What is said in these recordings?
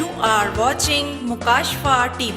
You are watching Mukashfa TV.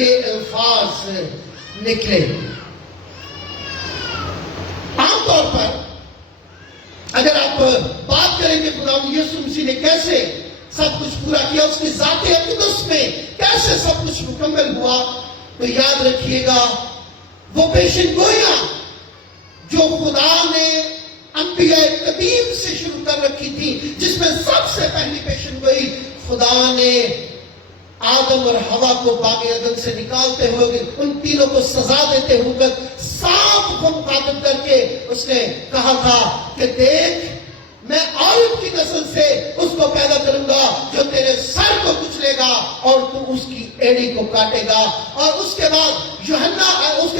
یہ الفاظ نکلے۔ عام طور پر اگر آپ بات کریں کہ خدا یسوع مسیح نے کیسے سب کچھ پورا کیا، اس کی ذات اقدس میں کیسے سب کچھ مکمل ہوا، تو یاد رکھیے گا وہ پیشن گوئیاں جو خدا نے انبیاء قدیم سے شروع کر رکھی تھی، جس میں سب سے پہلی پیشن گوئی خدا نے آدم اور ہوا کو باغ عدن سے نکالتے ہوئے ان تینوں کو سزا دیتے ہوئے سانپ کو مخاطب کر کے اس نے کہا تھا کہ دیکھ میں عورت کی نسل سے اس کو پیدا کروں گا جو تیرے سر کو کچلے گا اور تو اس کی ایڑی کو کاٹے گا۔ اور اس کے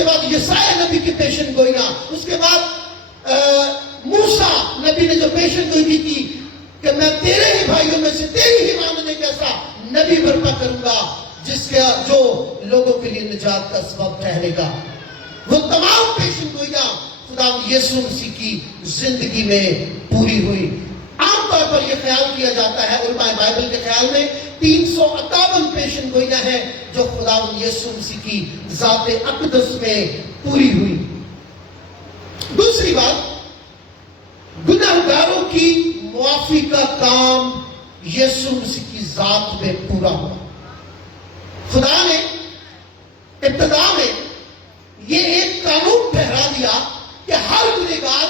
بعد یسایا نبی کی پیشن گوئیاں، اس کے بعد موسیٰ نبی نے جو پیشن گوئی کی کہ میں تیرے ہی بھائیوں میں سے تیری ہی ماننے کیسا نبی برپا کروں گا جس کا جو لوگوں کے لیے نجات کا سبب ٹھہرے گا۔ وہ تمام پیشن گوئیاں خدا یسوع مسیح کی زندگی میں پوری ہوئی۔ عام طور پر یہ خیال کیا جاتا ہے، علماء بائبل کے خیال میں 358 پیشن گوئیاں ہیں جو خدا یسوع مسیح کی ذات اقدس میں پوری ہوئی۔ دوسری بات، گناہگاروں کی معافی کا کام یسوع مسیح کی ذات میں پورا ہوا۔ خدا نے ابتدا میں یہ ایک قانون ٹھہرا دیا کہ ہر گنہگار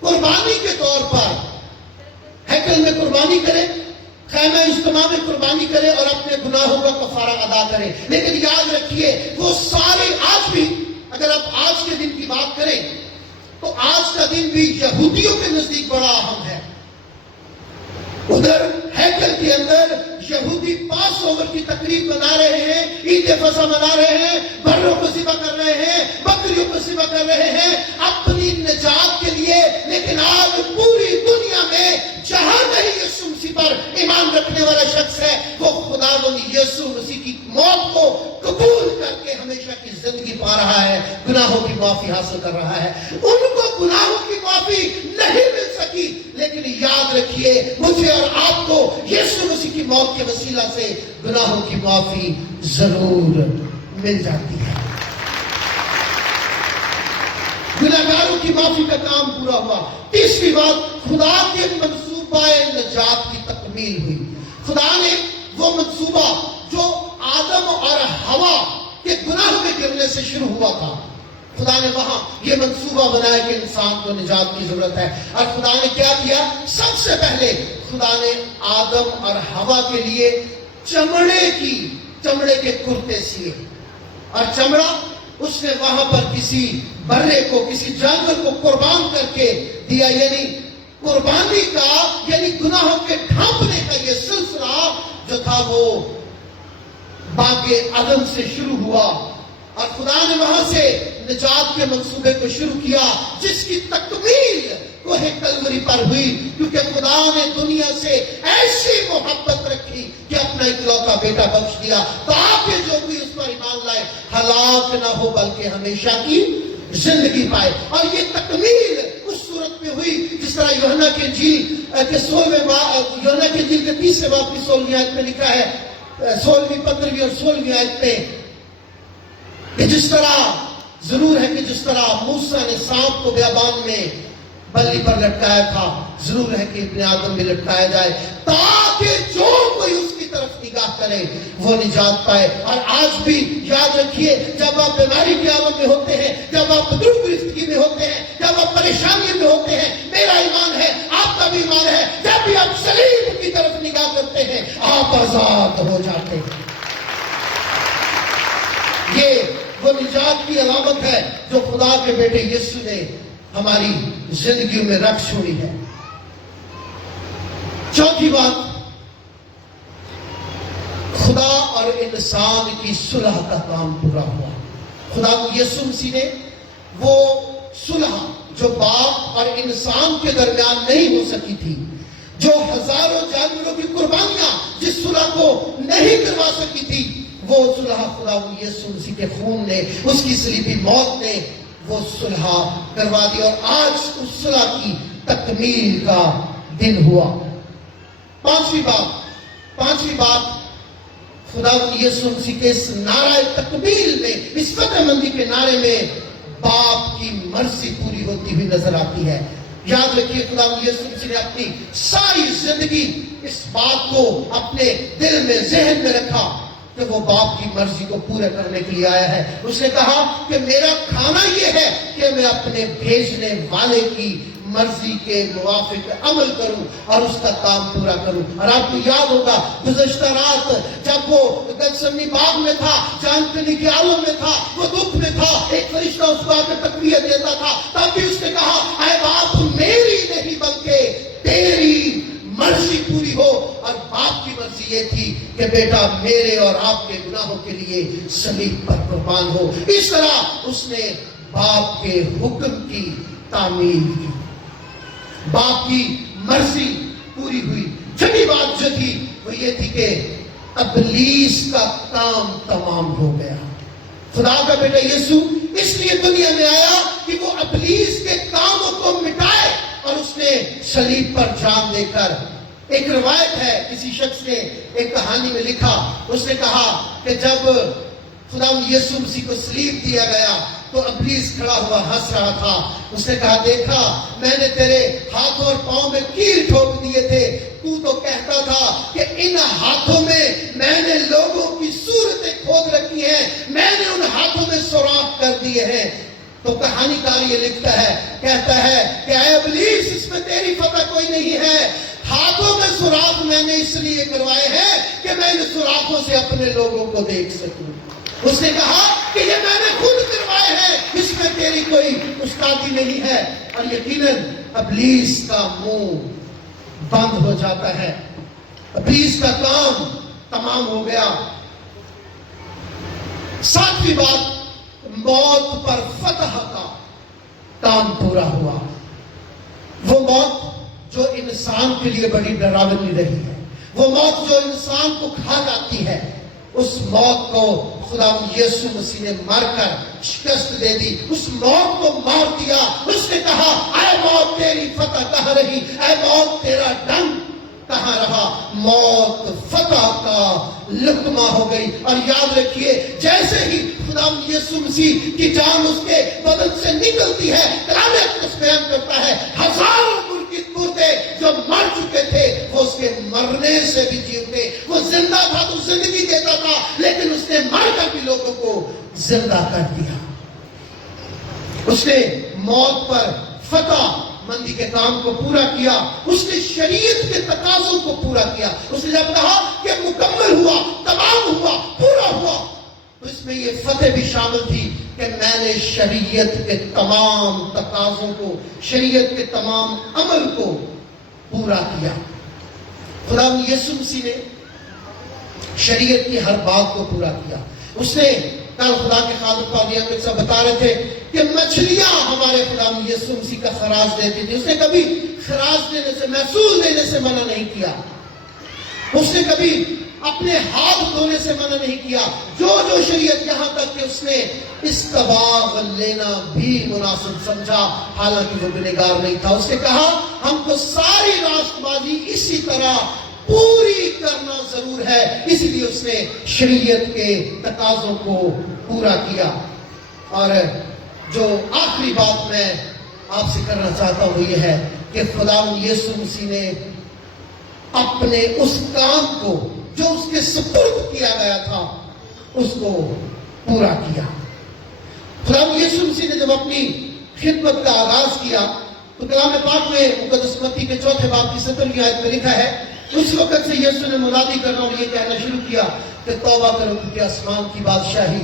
قربانی کے طور پر ہیکل میں قربانی کرے، خیمہ اجتماع میں قربانی کرے اور اپنے گناہوں کا کفارہ ادا کرے۔ لیکن یاد رکھیے وہ سارے آج بھی، اگر آپ آج کے دن کی بات کریں تو آج کا دن بھی یہودیوں کے نزدیک بڑا اہم ہے۔ ادھر ہیکل کے اندر یہودی پاس اوور کی تقریب منا رہے ہیں، عید فصح منا رہے ہیں، بھروں کو ذبح کر رہے ہیں، بکریوں کو ذبح کر رہے ہیں اپنی نجات کے لیے۔ لیکن آج پوری دنیا میں جہاں نہیں یسوع مسیح پر ایمان رکھنے والا شخص ہے، وہ خداوند یسوع مسیح کی موت کو قبول کر کے ہمیشہ کی زندگی پا رہا ہے، گناہوں کی معافی حاصل کر رہا ہے۔ ان کو گناہوں کی معافی نہیں مل سکی، لیکن یاد رکھیے مجھے اور آپ کو یسوع مسیح کی موت کے وسیلہ سے گناہوں کی معافی ضرور مل جاتی ہے۔ گناہگاروں کی معافی کا کام پورا ہوا۔ تیسری بات، خدا کے منصوبہ نجات کی تکمیل ہوئی۔ خدا نے وہ منصوبہ جو آدم اور ہوا کے گناہ میں گرنے سے شروع ہوا تھا، خدا نے وہاں یہ منصوبہ بنایا کہ انسان کو نجات کی ضرورت ہے۔ اور خدا نے کیا کیا؟ سب سے پہلے خدا نے آدم اور ہوا کے لیے چمڑے کے کرتے سیے، اور چمڑا اس نے وہاں پر کسی برے کو، کسی جانور کو قربان کر کے دیا۔ یعنی قربانی کا، یعنی گناہوں کے ڈھانپنے کا یہ سلسلہ جو تھا وہ باغ عدن سے شروع ہوا، اور خدا نے وہاں سے نجات کے منصوبے کو شروع کیا، جس کی تکمیل کوہ کلوری پر ہوئی، کیونکہ خدا نے دنیا سے ایسی محبت رکھی کہ اپنا اکلوتا بیٹا بخش دیا تاکہ جو بھی اس پر ایمان لائے ہلاک نہ ہو بلکہ ہمیشہ کی زندگی پائے۔ اور یہ تکمیل اس صورت میں ہوئی جس طرح یوحنا کی انجیل کے 30 باب کی 16ویں آیت میں لکھا ہے، 16ویں 15ویں اور 16ویں آیت میں، کہ جس طرح ضرور ہے کہ جس طرح موسیٰ نے سانپ کو بیابان میں بلی پر لٹکایا تھا، ضرور ہے کہ ابن آدم بھی لٹکایا جائے تاکہ جو کوئی اس کی طرف نگاہ کرے وہ نجات پائے۔ اور آج بھی یاد رکھیے، جب آپ بیماری کی حالت میں ہوتے ہیں، جب آپ دکھ گرفتگی میں ہوتے ہیں، جب آپ پریشانی میں ہوتے ہیں، میرا ایمان ہے، آپ کا بھی ایمان ہے، جب بھی آپ صلیب کی طرف نگاہ کرتے ہیں آپ آزاد ہو جاتے ہیں۔ یہ وہ نجات کی علامت ہے جو خدا کے بیٹے یسوع نے ہماری زندگیوں میں رکھ چھوڑی ہے۔ چوتھی بات، خدا اور انسان کی صلح کا کام پورا ہوا۔ خدا یسوع مسیح نے وہ صلح جو باپ اور انسان کے درمیان نہیں ہو سکی تھی، جو ہزاروں جانوروں کی قربانیاں جس صلح کو نہیں کروا سکی تھی، وہ صلح خدا یسوع مسیح کے خون نے، اس کی صلیبی موت نے وہ صلح کروا دی، اور آج اس صلح کی تکمیل کا دن ہوا۔ پانچویں بات، خدا یسوع مسیح کے اس نعرہ تکمیل میں، اس فتح مندی کے نعرے میں باپ کی مرضی پوری ہوتی ہوئی نظر آتی ہے۔ یاد رکھیے خدا یسوع مسیح نے اپنی ساری زندگی اس بات کو اپنے دل میں، ذہن میں رکھا کہ وہ باپ کی مرضی کو پورا کرنے کے لیے آیا ہے۔ اس نے کہا کہ میرا کھانا یہ ہے کہ میں اپنے بھیجنے والے کی مرضی کے موافق عمل کروں اور اس کا کام پورا کروں۔ اور آپ کو یاد ہوگا گزشتہ رات جب وہ گتسمنی باغ میں تھا، جانکنی کے عالم میں تھا، وہ دکھ میں تھا، ایک فرشتہ اس کو آ کے تقویت دیتا تھا، تب بھی اس نے کہا اے باپ میری نہیں بلکہ تیری مرضی پوری ہو۔ اور باپ کی مرضی یہ تھی کہ بیٹا میرے اور آپ کے گناہوں کے لیے صلیب پر قربان ہو۔ اس طرح اس نے باپ کے حکم کی تعمیل کی، باپ کی مرضی پوری ہوئی۔ چھٹی بات جو تھی وہ یہ تھی کہ ابلیس کا کام تمام ہو گیا۔ خدا کا بیٹا یسوع اس لیے دنیا میں آیا کہ وہ ابلیس کے کاموں کو مٹائے، اور اس نے صلیب پر جان دے کر، ایک روایت ہے، کسی شخص نے ایک کہانی میں لکھا، اس نے کہا کہ جب خدا یسوع مسیح کو صلیب دیا گیا تو ابلیس کھڑا ہوا ہنس رہا تھا۔ اس نے کہا دیکھا میں نے تیرے ہاتھوں اور پاؤں میں کیل ٹھوک دیے تھے، تو کہتا تھا کہ ان ہاتھوں میں نے لوگوں کی صورتیں کھود رکھی ہیں، میں نے ان ہاتھوں میں سوراخ کر دیے ہیں۔ تو کہانی کار یہ لکھتا ہے، کہتا ہے کہ اے ابلیس اس میں تیری فتح کوئی نہیں ہے، ہاتھوں میں سوراخ میں نے اس لیے کروائے ہیں کہ میں ان سوراخوں سے اپنے لوگوں کو دیکھ سکوں۔ اس نے کہا کہ یہ میں نے خود کروائے ہیں، اس میں تیری کوئی استادی نہیں ہے۔ اور یقیناً ابلیس کا منہ بند ہو جاتا ہے، ابلیس کا کام تمام ہو گیا۔ ساتویں بات، موت پر فتح کا کام پورا ہوا۔ وہ موت جو انسان کے لیے بڑی ڈراونی رہی ہے، وہ موت جو انسان کو کھا جاتی ہے، اس موت کو خدا یسوع مسیح نے مار کر شکست دے دی، اس موت کو مار دیا۔ اس نے کہا اے موت تیری فتح کہاں رہی، اے موت تیرا ڈنگ کہاں رہا۔ موت فتح کا لقمہ ہو گئی۔ اور یاد رکھیے جیسے ہی خدا یسوع مسیح کی جان اس کے بدن سے نکلتی ہے، کلام اقدس بیان کرتا ہے ہزاروں مردے جو مر چکے تھے وہ اس کے مرنے سے بھی جی اٹھے۔ وہ زندہ تھا تو زندگی دیتا تھا، لیکن اس نے مر کر بھی لوگوں کو زندہ کر دیا۔ اس نے موت پر فتح مندی کے کام کو پورا کیا، اس نے شریعت کے تقاضوں کو پورا کیا۔ اس نے جب کہا کہ مکمل ہوا، تمام ہوا، پورا ہوا، تو اس میں یہ فتح بھی شامل تھی کہ میں نے شریعت کے تمام تقاضوں کو، شریعت کے تمام عمل کو پورا کیا۔ خدا یسوع مسیح نے شریعت کی ہر بات کو پورا کیا۔ اس نے کل خدا کے خادم پاولیان صاحب بتا رہے تھے کہ مچھلیاں ہمارے خدا یسوع مسیح کا خراج دیتی تھی۔ اس نے کبھی خراج دینے سے، محصول دینے سے منع نہیں کیا۔ اس نے کبھی اپنے ہاتھ دھونے سے منع نہیں کیا۔ جو شریعت، یہاں تک کہ اس نے استباغ لینا بھی مناسب سمجھا، حالانکہ وہ گنہگار نہیں تھا۔ اس نے کہا ہم کو ساری راست بازی اسی طرح پوری کرنا ضرور ہے، اسی لیے اس نے شریعت کے تقاضوں کو پورا کیا۔ اور جو آخری بات میں آپ سے کرنا چاہتا ہوں وہ یہ ہے کہ خدا یسوع مسیح نے اپنے اس کام کو جو اس کے سپرد کیا گیا تھا اس کو پورا کیا۔ خدا یسوع مسیح نے جب اپنی خدمت کا آغاز کیا تو کلام پاک میں مقدس متی کے 4 باب کی 17ویں آیت میں لکھا ہے، اس وقت سے یسوع نے منادی کرنا اور یہ کہنا شروع کیا کہ توبہ کرو کیونکہ آسمان کی بادشاہی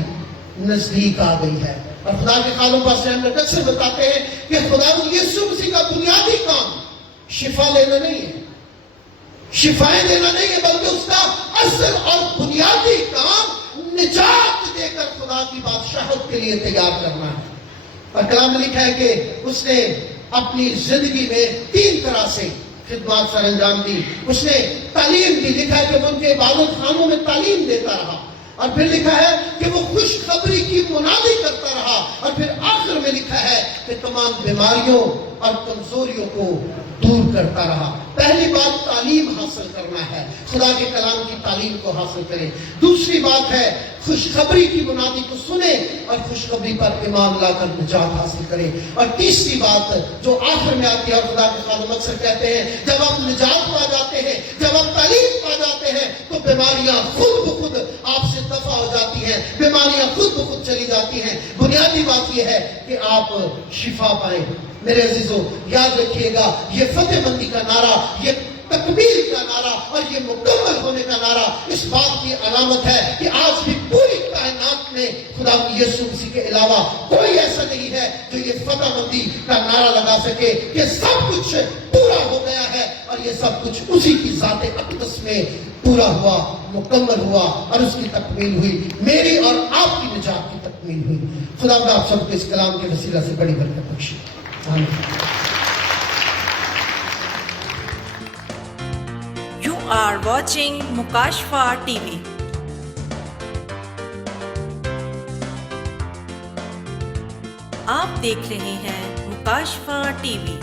نزدیک آ گئی ہے۔ اور خدا کے خادم پاس رحمت اکثر بتاتے ہیں کہ خدا یسوع مسیح کا بنیادی کام شفا لینا نہیں ہے، شفائیں دینا نہیں ہے، بلکہ اس کا اصل اور بنیادی کام نجات دے کر خدا کی بادشاہت کے لیے تیار کرنا ہے۔ اور کلام میں لکھا ہے کہ اس نے اپنی زندگی میں 3 طرح سے خدمات سر انجام دی۔ اس نے تعلیم دی، لکھا ہے کہ وہ ان کے عبادت خانوں میں تعلیم دیتا رہا، اور پھر لکھا ہے کہ وہ خوشخبری کی منادی کرتا رہا، اور پھر آخر میں لکھا ہے کہ تمام بیماریوں اور کمزوریوں کو دور کرتا رہا۔ پہلی بات تعلیم حاصل کرنا ہے، خدا کے کلام کی تعلیم کو حاصل کریں۔ دوسری بات ہے خوشخبری کی منادی کو سنیں اور خوشخبری پر ایمان لا کر نجات حاصل کریں۔ اور تیسری بات جو آخر میں آتی ہے اور خدا کے خادم اکثر کہتے ہیں، جب ہم نجات پا جاتے ہیں، جب ہم تعلیم پا جاتے ہیں تو بیماریاں خود بخود آپ سے دفع ہو جاتی ہیں، بیماریاں خود بخود چلی جاتی ہیں۔ بنیادی بات یہ ہے کہ آپ شفا پائیں۔ میرے عزیزو یاد رکھیے گا، یہ فتح مندی کا نعرہ، یہ تکمیل کا نعرہ اور یہ مکمل ہونے کا نعرہ اس بات کی علامت ہے کہ آج بھی پوری کائنات میں خدا یسوع مسیح کے علاوہ کوئی ایسا نہیں ہے جو یہ فتح مندی کا نعرہ لگا سکے کہ سب کچھ پورا ہو گیا ہے، اور یہ سب کچھ اسی کی ذات اقدس میں پورا ہوا، مکمل ہوا اور اس کی تکمیل ہوئی، میری اور آپ کی نجات کی تکمیل ہوئی۔ خدا آپ سب کو اس کلام کے وسیلہ سے بڑی برکت بخشے۔ You are watching Mukashfa TV. آپ دیکھ رہے ہیں مکاشفہ ٹی وی۔